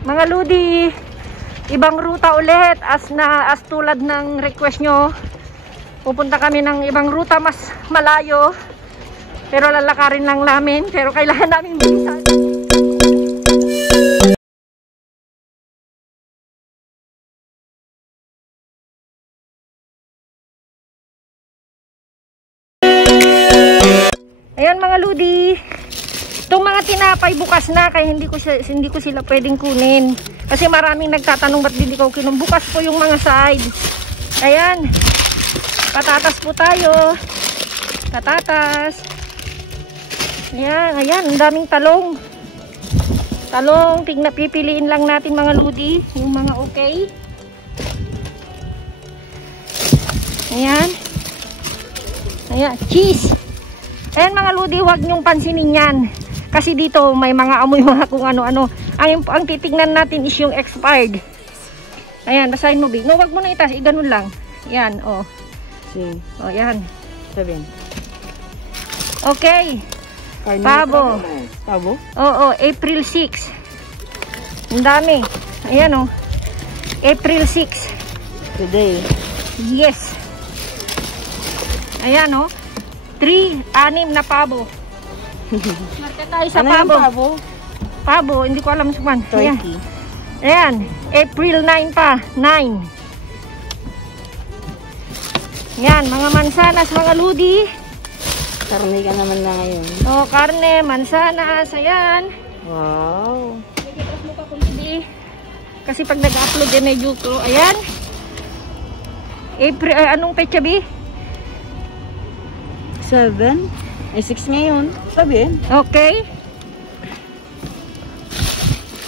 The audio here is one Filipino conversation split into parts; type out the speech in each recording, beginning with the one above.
Mga Ludi, ibang ruta ulit as tulad ng request nyo. Pupunta kami ng ibang ruta mas malayo. Pero lalakarin lang namin. Pero kailangan namin bilisan. Ayan mga Ludi. Itong mga tinapay bukas na kaya hindi ko sila pwedeng kunin. Kasi maraming nagtatanong ba't hindi ko kinuha. Bukas po yung mga side. Ayan. Patatas po tayo. Patatas. Ayan, ayan. Ang daming talong. Talong. Pipiliin lang natin mga Ludi. Yung mga okay. Ayan. Ayan. Cheese. Ayan mga Ludi, huwag nyong pansinin yan. Kasi dito may mga amoy mga kung ano-ano. Ang titignan natin is yung expired. Ayan, basahin mo, Big. No, wag mo na itas. Ganun lang. Yan, oh. Oh, yan. 7. Okay. Pabo. Pabo? Oo, April 6. Ang dami. Ayan, oh. April 6. Today. Yes. Ayan, oh. 6 na pabo. Marka tayo sa ano pabo. Pabo? Pabo, hindi ko alam suman. 30. Ayan, April 9 pa. 9. Yan, mga mansanas, mga Ludi. Karne ka naman na ngayon. O, karne, mansanas, ayan. Wow. Nagkipras mo pa kung hindi. Kasi pag nag-upload din medyo ko. Ayan. April, anong petsa, Bi? 7. Ay, 6 ngayon. Sabihin. Okay.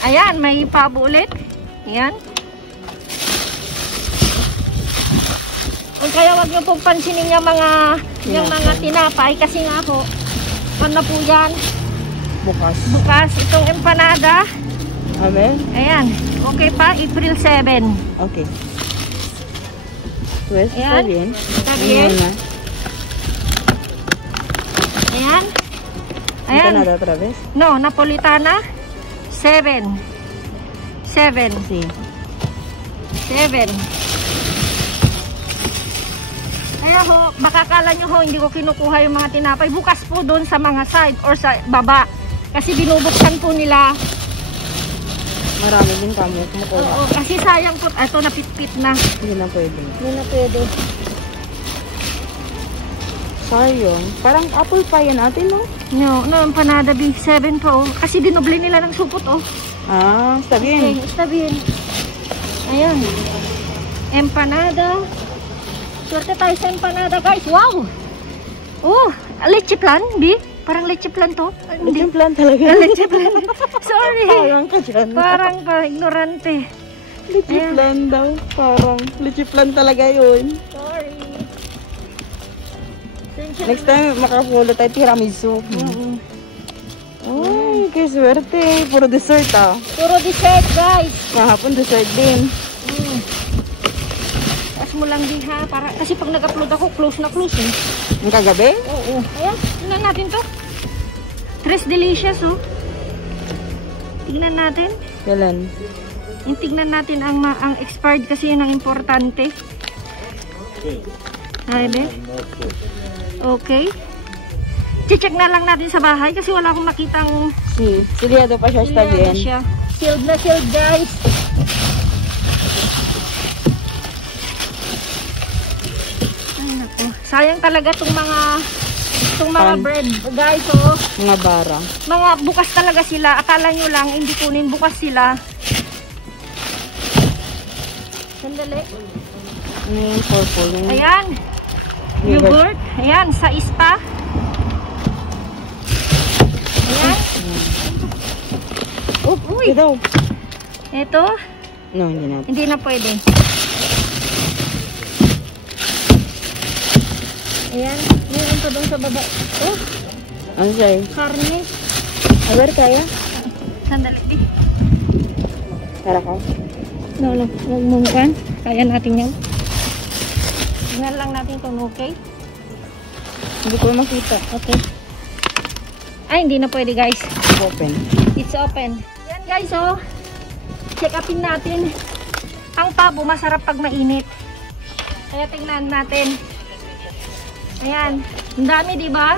Ayan, may pabo ulit. Ayan. Kaya wag niyo pong pansinin yung mga tinapay kasi nga po, ano po yan? Bukas. Bukas. Itong empanada. Amen. Ayan. Okay pa, April 7. Okay. 12. Ayan. Sabihin. Ayan. Ayan. Empanada otra vez? No, Napolitana. 7. 7. Sí. 7. Kaya ho, baka kala nyo ho, hindi ko kinukuha yung mga tinapay. Bukas po doon sa mga side or sa baba. Kasi binubuksan po nila. Marami din kamo kumukuha. Oo, kasi sayang po. Ito, napitpit na. Hindi na pwede. Hindi na pwede. Sayang. Parang apple pie yan natin, no? No, empanada big 7 pa oh. Kasi dinoble nila ng supot oh. Ah, sabihin. Okay, sabihin. Ayan. Empanada. Swerte tayo sa empanada, guys. Wow! Oh, leche plan, Bi? Parang leche plan to. Leche plan talaga. Leche plan. Sorry. Parang ka dyan. Parang pa, ignorante. Leche plan daw. Parang leche plan talaga yun. Sorry. Next time, makapulo tayo tiramisu. Ay, kay swerte. Puro dessert ah. Puro dessert, guys. Kahapon dessert din. Taas mo lang di ha. Kasi pag nag-upload ako, close na close eh. Ang kagabi? Oo. Ayan, tingnan natin to. Tres Delicious oh. Tingnan natin. Kailan? Tingnan natin ang expired kasi yun ang importante. Ayun. Okay. Check na lang natin sa bahay kasi wala akong nakitang Siliado pa siya sa tabihan. Sealed na sealed, guys. Ay naku. Sayang talaga itong mga bread, guys. Oh. Mga bara. Mga bukas talaga sila. Akala nyo lang hindi kunin, bukas sila. Sandali. Ano yung purple? Ayan. Yogurt. Ayan, sa ispa. Ayan. Uy. Ito. Ito. No, hindi na. Hindi na pwede. Ayan. Meron pa doon sa baba. Oh, Ano sa'yo? karne. Aber, kaya? Sandali. Para ka? No. Huwag mong kan. Kaya natin yan. Tingnan lang natin kung okay. Hindi ko makita. Okay. Ay, hindi na pwede, guys. Open. It's open. Yan, guys, oh. check upin natin. Ang pabo masarap pag mainit. Kaya tingnan natin. Ayan. Ang dami, di ba?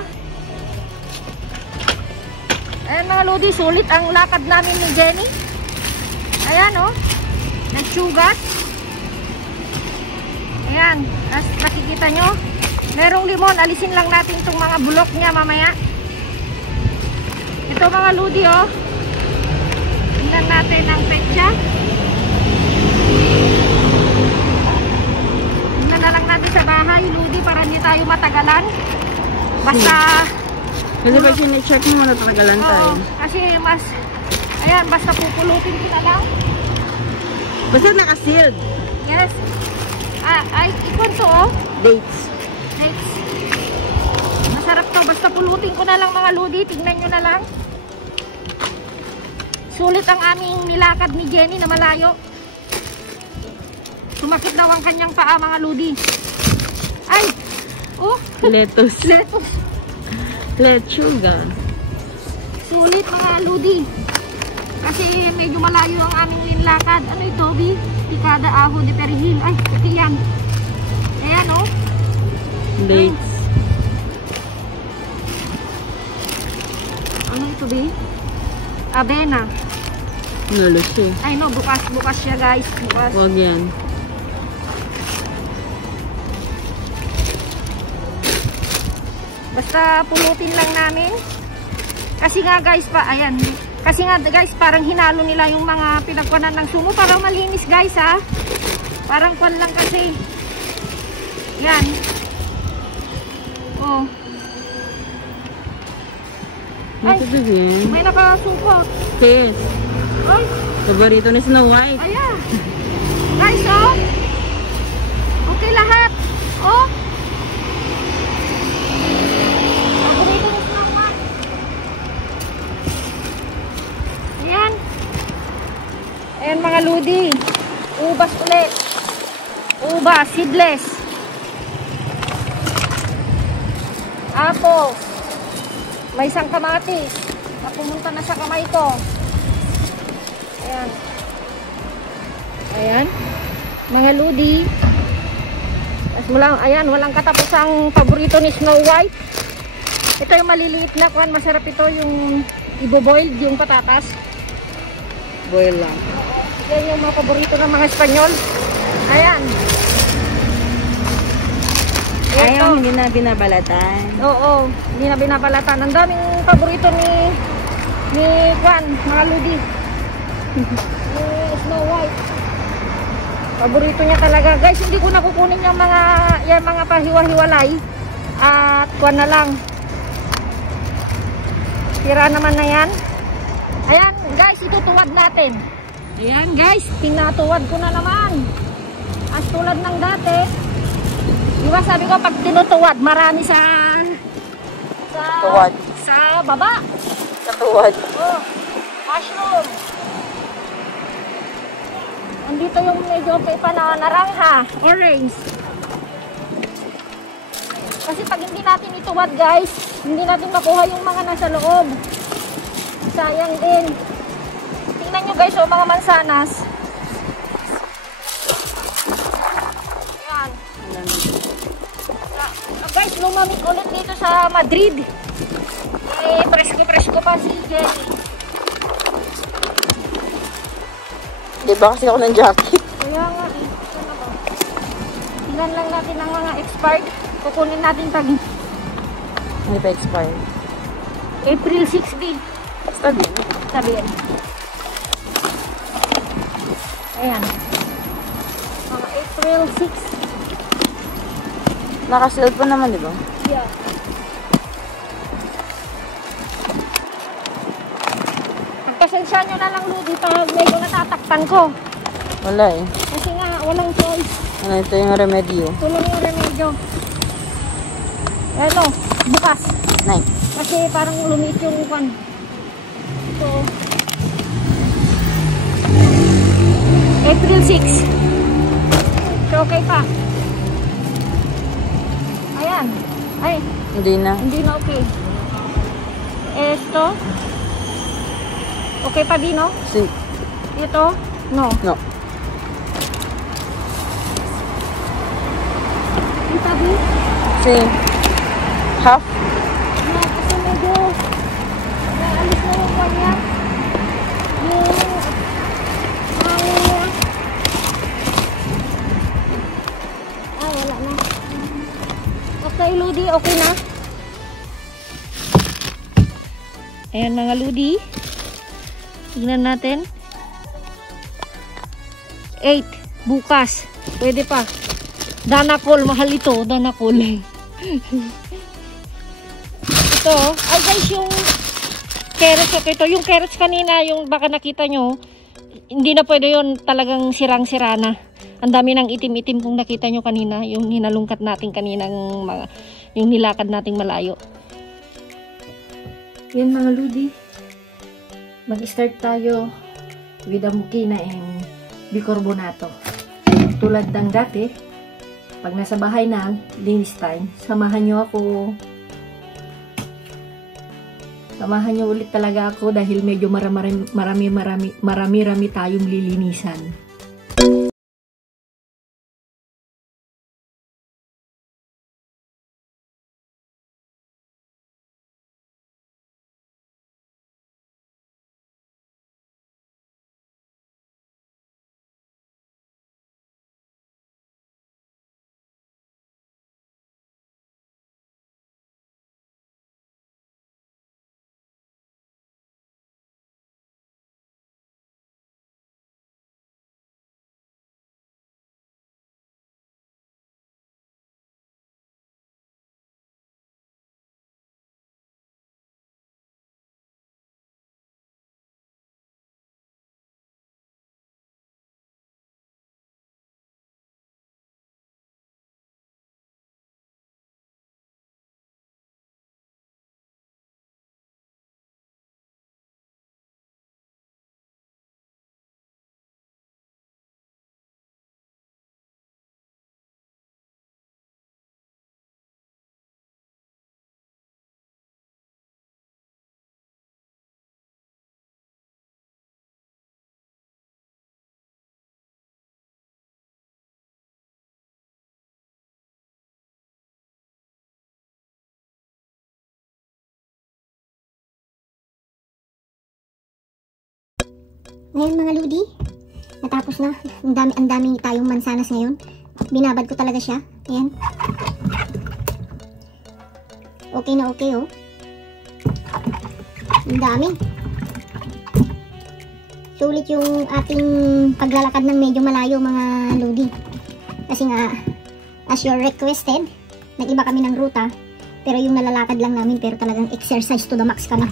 Ayan mga lodi, sulit ang lakad namin ni Jenny. Ayan oh. Nagsugas. Ayan. As nakikita nyo. Merong limon. Alisin lang natin itong mga bulok niya mamaya. Ito mga lodi oh. Tingnan natin ang petsa. Tingnan na lang natin sa bahay lodi para hindi tayo matagalan. Basta Kasi ba sinecheck mo natagalan tayo? Kasi mas ayan, basta pupulutin ko na lang. Basta naka-sealed. Yes. Ay, ikon to oh. Dates. Next. Masarap to. Basta pulutin ko na lang mga lodi. Tignan nyo na lang. Sulit ang aming nilakad ni Jenny na malayo. Sumakit daw ang kanyang paa mga lodi. Ay! Oh! Lettuce. Lettuce. Lechuga. Sulit mga lodi. Kasi medyo malayo ang aming nilakad. Ano ito, Bi? Picada, aho, de perihil. Ay, ito yan. Ayan oh. Dates. Ano ito, Bi? Avena. Nalusi. Ay no, bukas siya guys. Bukas. Huwag yan. Basta pulutin lang namin. Kasi nga guys ayan. Kasi nga guys, parang hinalo nila yung mga pinagkuhanan ng sumo. Parang malinis guys ha. Parang kwan lang kasi. Yan. Oh. Ay, Ito bigyan. may nakasuko. Kiss. Ay, Paborito ni Snow White. ayan. Guys, oh. Okay lahat. Oh. Paborito ni Snow White. Ayan. Ayan mga ludi. Ubas ulit. Ubas, seedless. Apple. May isang kamatis. Pumunta na sa kamay ko. Ayan. Ayan. Mga ludi. Ayan, walang katapusang paborito ni Snow White. Ito yung maliliit na kwan. Masarap ito yung ibo-boiled yung patatas. Boil lang. Yan yung mga paborito ng mga Espanyol. Ayan. Ayaw, hindi na binabalatan. Oo, hindi na binabalatan. Ang daming paborito ni Kwan, mga ludi. Ni Snow White. Paborito niya talaga. Guys, hindi ko nakukunin yung mga pahiwa-hiwalay. At Kwan na lang. Tira naman na yan. Ayan, guys, itutuwad natin. Ayan, guys, pinatuwad ko na naman. As tulad ng dati. Diba sabi ko pag tinutuwad marami sa Tuwad. sa baba. Sa tuwad. Oh, mushroom. Andito yung medyo okay pa na narangha, orange. Kasi pag hindi natin ituwad guys, hindi natin makuha yung mga nasa loob. Sayang din. Tingnan nyo guys, oh, mga mansanas. Guys, lumamig ulit dito sa Madrid. Presko-presko pa si Jenny. Diba kasi ako ng jacket? Kaya nga eh. Ano ba? Tingnan lang natin ang mga expired. Kukunin natin pag Hindi pa expire. April 6 din. Sabi yan. Ayan. Mga April 6. Naka-sealed pa naman, di ba? Yeah. Pagpasensya nyo na lang, Ludi, pag medyo natatakpan ko. Wala eh. Kasi nga, walang choice. Ano, ito yung remedyo. Tulong yung remedyo. Ano, bukas. Nice. Kasi parang lumiit yung kan. So, April 6. So, okay pa. Ayan. Ay, Hindi na. hindi na okay. Esto. Okay pa din, no? Si Ito. No. No. Yung tabi? Same. Half. No, kasi medyo naalis na yung kanya. Yung hangin niya. Wala na. Okay, Ludi, okay na. Ayan mga Ludi. Tignan natin. 8. Bukas. Pwede pa. Danakol. Mahal ito. Danakol. Ito. Ay guys, yung carrots. Ito. Yung carrots kanina, yung baka nakita nyo, hindi na pwede yun. Talagang sirang-sira na. Ang dami ng itim-itim kung nakita nyo kanina. Yung hinalungkat natin kaninang mga, yung nilakad nating malayo. Yan mga Ludi. Mag-start tayo with the mukina and bicarbonato. Tulad ng dati, pag nasa bahay na, linis time, samahan nyo ako. Samahan nyo ulit talaga ako dahil medyo marami tayong lilinisan. Ngayon mga Ludi, natapos na. Ang dami tayong mansanas ngayon. Binabad ko talaga siya. Ayan. Okay na okay, oh. Ang dami. Sulit yung ating paglalakad ng medyo malayo mga Ludi. Kasi nga, as you requested, nag-iba kami ng ruta. Pero yung nalalakad lang namin, pero talagang exercise to the max kami.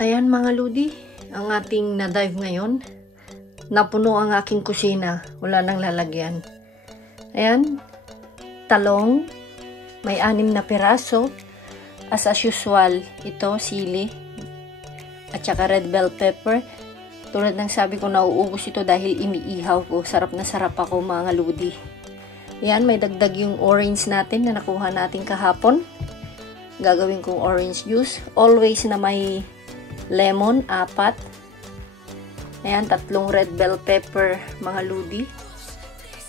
Ayan mga ludi, ang ating na-dive ngayon. Napuno ang aking kusina. Wala nang lalagyan. Ayan, talong. May 6 na piraso. As usual, ito, sili. At saka red bell pepper. Tulad ng sabi ko, nauubos ito dahil iniihaw ko. Sarap na sarap ako mga ludi. Ayan, may dagdag yung orange natin na nakuha natin kahapon. Gagawin kong orange juice. Always na may lemon, 4. Ayan, 3 red bell pepper, mga ludi.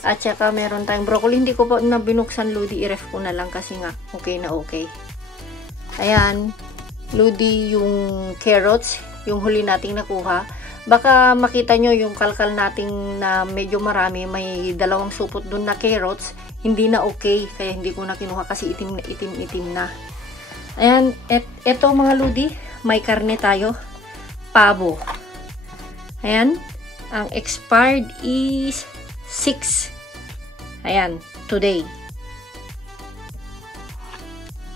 At saka meron tayong broccoli. Hindi ko pa na binuksan ludi. I-ref ko na lang kasi nga okay na okay. Ayan, ludi yung carrots. Yung huli nating nakuha. Baka makita nyo yung kalkal nating na medyo marami. May 2 supot dun na carrots. Hindi na okay. Kaya hindi ko na kinuha kasi itim na. Ayan, eto mga ludi. May karne tayo. Pabo. Ayan. Ang expired is 6. Ayan. Today.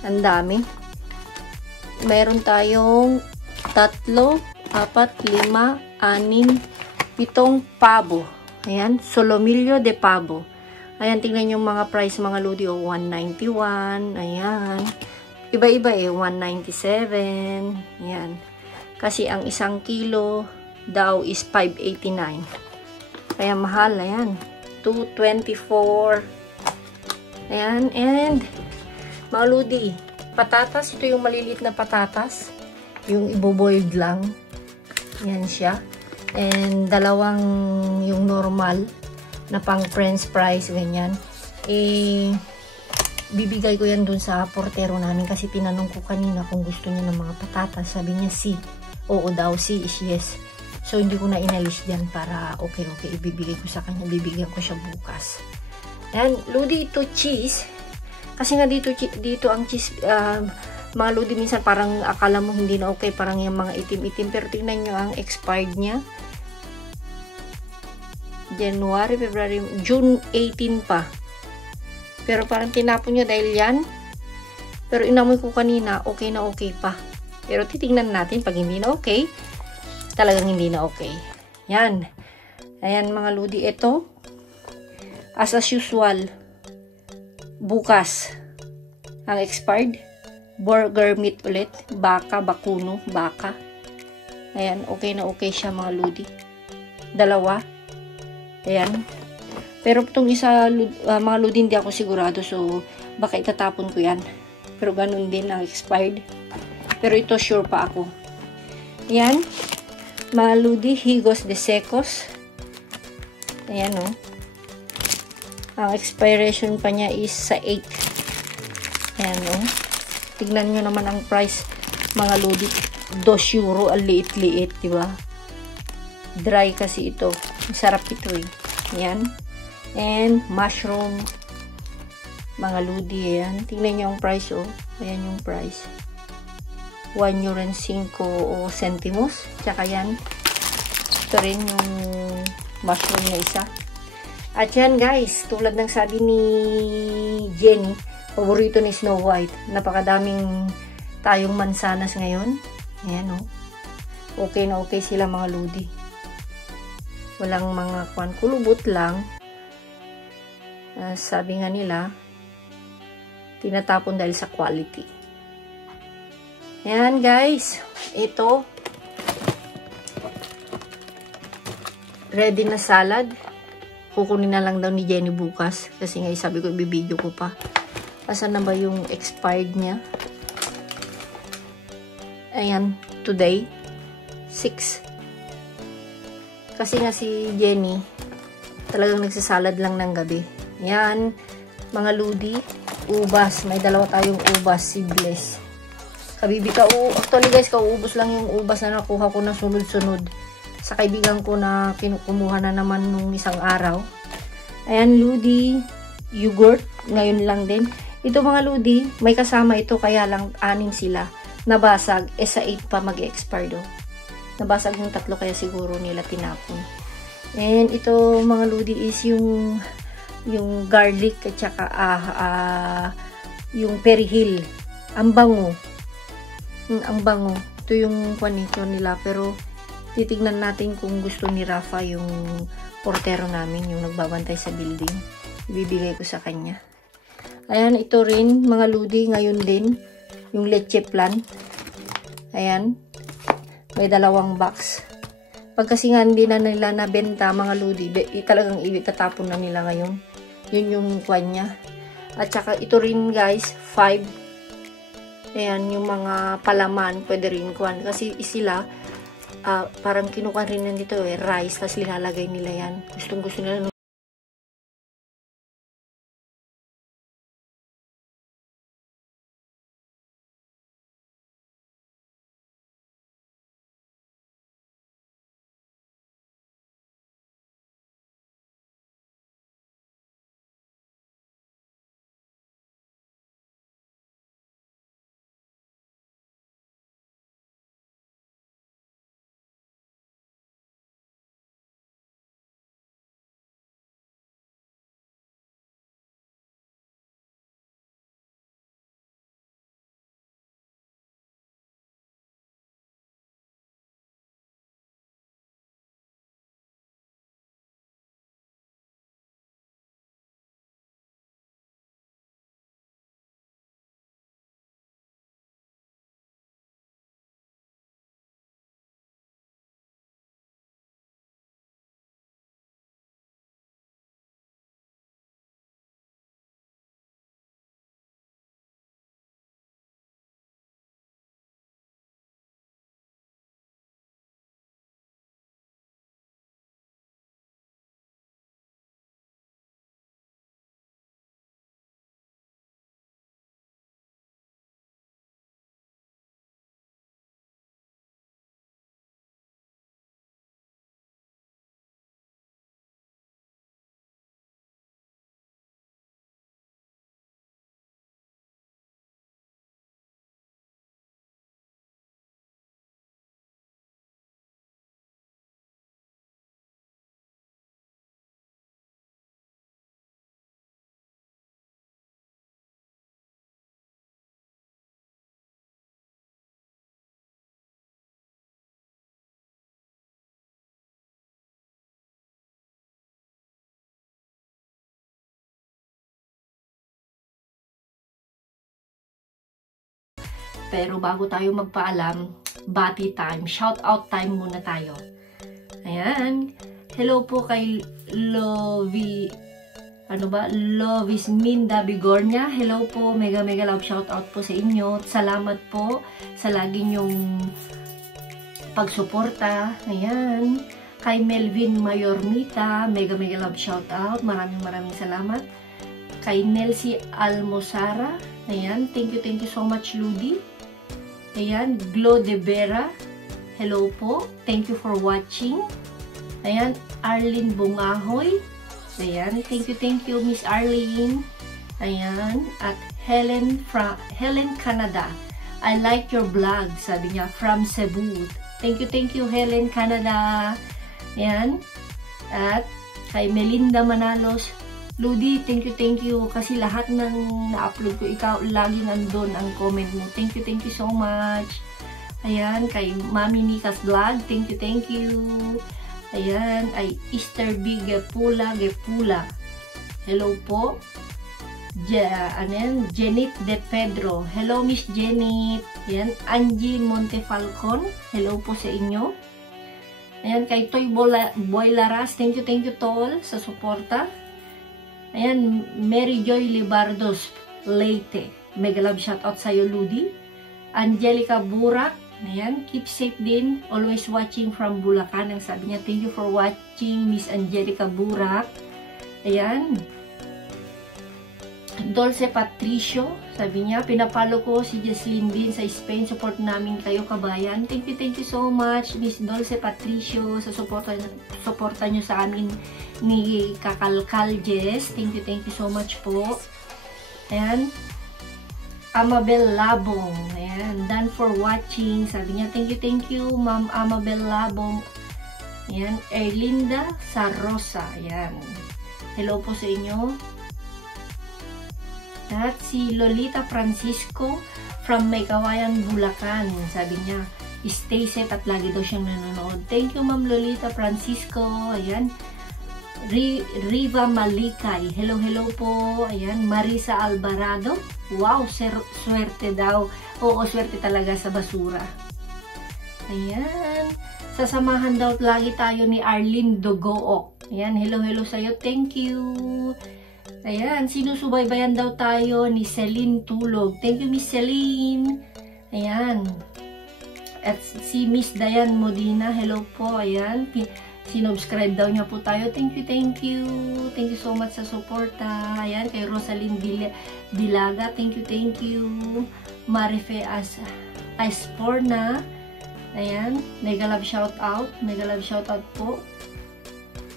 Ang dami. Meron tayong 3, 4, 5, 6, 7 pabo. Ayan, solomillo de pavo. Ayan, tingnan yung mga price mga ludi. 191. Ayan. Iba-iba 197. Ayan. Kasi ang 1 kilo daw is 589. Kaya mahal. Ayan. 224. Ayan. And mga ludi, patatas. Ito yung maliliit na patatas. Yung iboboiled lang. Yan siya. And 2 yung normal na pang french fries, ganyan. Bibigay ko yan dun sa portero namin kasi tinanong ko kanina kung gusto niya ng mga patatas. Sabi niya si. Oo daw, si is yes. So hindi ko na inalis dyan para okay. Ibibigay ko sa kanya. Bibigyan ko siya bukas. Yan. Ludi, ito cheese. Kasi nga dito ang cheese, mga ludi minsan parang akala mo hindi na okay, parang yung mga itim-itim, pero tingnan nyo ang expired niya. January, February, June 18 pa. Pero parang tinapon niya dahil yan. Pero inamoy ko kanina, okay na okay pa. Pero titingnan natin pag hindi na okay, talagang hindi na okay. Yan. Ayan mga ludi, ito. As usual, bukas ang expired. Burger meat ulit. Baka, bakuno, baka. Ayan, okay na okay siya mga ludi. 2. Ayan. Pero itong isa, mga ludi, hindi ako sigurado. So, baka itatapon ko yan. Pero ganun din ang expired. Pero ito, sure pa ako. Ayan. Mga ludi, higos de secos. Ayan o. Ang expiration pa niya is sa 8. Ayan o. Tignan nyo naman ang price, mga lodi. 2 euro, ang liit-liit, diba? Dry kasi ito. Sarap ito eh. Yan. And mushroom. Mga lodi, yan. Tignan nyo ang price, oh. Ayan yung price. 1 euro and 5 centimos. Tsaka yan. Ito rin yung mushroom na isa. At yan guys, tulad ng sabi ni Jenny, paborito ni Snow White. Napakadaming tayong mansanas ngayon. Ayan o. Okay na okay sila mga ludi. Walang mga kulubot lang. Sabi nga nila, tinatapon dahil sa quality. Ayan guys. Ito. Ready na salad. Kukunin na lang daw ni Jenny bukas. Kasi nga sabi ko, ibibideo ko pa. Asan na ba yung expired niya? Ayan, today. 6. Kasi nga si Jenny, talagang nagsasalad lang ng gabi. Ayan, mga ludi, ubas. May 2 tayong ubas, seedless. Actually guys, kauubos lang yung ubas na nakuha ko na sunod-sunod. Sa kaibigan ko na kinukumuha na naman nung isang araw. Ayan, ludi, yogurt. Ngayon lang din. Ito mga ludi, may kasama ito kaya lang 6 sila. Nabasag, sa 8 pa mag-expire do. Nabasag yung 3 kaya siguro nila tinapon. And ito mga ludi is yung garlic at saka yung perihil. Ang bango. Ang bango. Ito yung kwanito nila, pero titignan natin kung gusto ni Rafa yung portero namin, yung nagbabantay sa building. Ibibigay ko sa kanya. Ayan, ito rin, mga ludi, ngayon din, yung leche plan. Ayan, may 2 box. Pag kasi nga hindi na nila nabenta, mga ludi, talagang itatapon na nila ngayon. Yun yung kwan niya. At saka ito rin guys, 5. Ayan, yung mga palaman, pwede rin kwan. Kasi sila, parang kinukuha rin nito rice, tapos nilalagay nila yan. Gustong gusto nila. Pero bago tayo magpaalam, bati time, shout out time muna tayo. Ayan. Hello po kay Lovis Minda Bigornia. Hello po, mega love shout out po sa inyo. Salamat po sa lagi nyong pagsuporta. Ayan. Kay Melvin Mayormita, mega love shout out. Maraming salamat. Kay Nelsie Almosara. Ayan, thank you so much, Ludi. Ayan, Glo de Vera. Hello po. Thank you for watching. Ayan, Arlene Bungahoy. Ayan, thank you, Miss Arlene. Ayan, at Helen Canada. I like your vlog, sabi niya, from Cebu. Thank you, Helen Canada. Ayan, at kay Melinda Manalos. Ludi, thank you, kasi lahat ng na-upload ko, ikaw laging nandun ang comment mo. Thank you so much. Ayan, kay Mami Nika's Vlog, thank you. Ayan, ay Easter B. Gepula. Hello po. Janet De Pedro. Hello, Miss Janet. Ayan, Angie Montefalcon. Hello po sa inyo. Ayan, kay Toy Boylaras, thank you, tol, sa suporta. Ayan, Mary Joy Libardos Leyte. Mega love shoutout sa'yo, Ludi. Angelica Burak. Ayan, keep safe din. Always watching from Bulacan. Ang sabi niya, thank you for watching, Miss Angelica Burak. Ayan. Dulce Patricio. Sabi niya, pinapalo ko si Jesslyn din sa Spain. Support namin kayo, kabayan. Thank you so much, Miss Dulce Patricio, sa suporta nyo sa amin ni Kakalkal Jess. Thank you so much po. Ayan. Amabel Labong. Ayan. Done for watching. Sabi niya, thank you, Ma'am Amabel Labong. Ayan. Erlinda Sarosa. Ayan. Hello po sa inyo. At si Lolita Francisco from Maykawayan, Bulacan. Sabi niya, stay safe at lagi daw siyang nanonood. Thank you, Ma'am Lolita Francisco. Ayan. Riva Malikay. Hello, hello po. Ayan. Marisa Alvarado. Wow, swerte daw. Oo, swerte talaga sa basura. Ayan. Sasamahan daw lagi tayo ni Arlene Dogook. Ayan. Hello, hello sa'yo. Thank you. Ayan. Sinusubaybayan daw tayo ni Celine Tulog. Thank you, Miss Celine. Ayan. At si Miss Diane Modina. Hello po. Ayan. Sinubscribe daw niya po tayo. Thank you, thank you. Thank you so much sa suporta. Ayan, kay Rosaline Bilaga. Thank you, thank you. Marife Asporna. Ayan, mega love shout out. Mega love shout out po.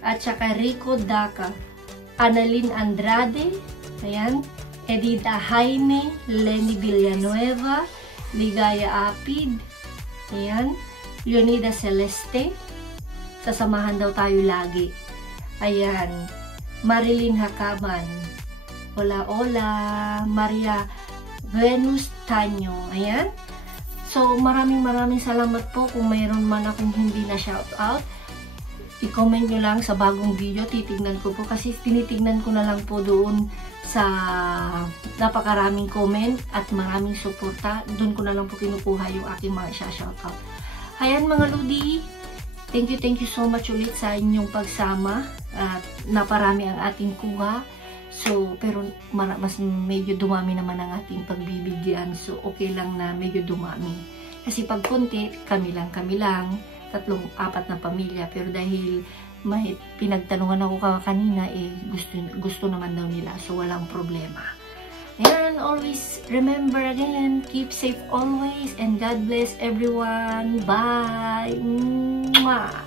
At saka Rico Daca. Annalyn Andrade. Ayan. Edita Jaime. Lenny Villanueva. Ligaya Apid. Ayan. Leonida Celeste. Sasamahan daw tayo lagi. Ayan. Marilyn Hakaman. Hola, hola. Maria Venus Tanyo. Ayan. So, maraming salamat po. Kung mayroon man akong hindi na shoutout, i-comment nyo lang sa bagong video. Titignan ko po. Kasi tinitignan ko na lang po doon sa napakaraming comment at maraming suporta. Doon ko na lang po kinukuha yung aking mga shoutout. Ayan mga Lodi. Thank you so much ulit sa inyong pagsama at naparami ang ating kuha. So, pero mas medyo dumami naman ang ating pagbibigyan. So, okay lang na medyo dumami. Kasi pag konti, kami lang, 3-4 na pamilya. Pero dahil may pinagtanungan ako kanina, gusto naman daw nila. So, walang problema. And always remember again, keep safe always and God bless everyone. Bye! Mwah!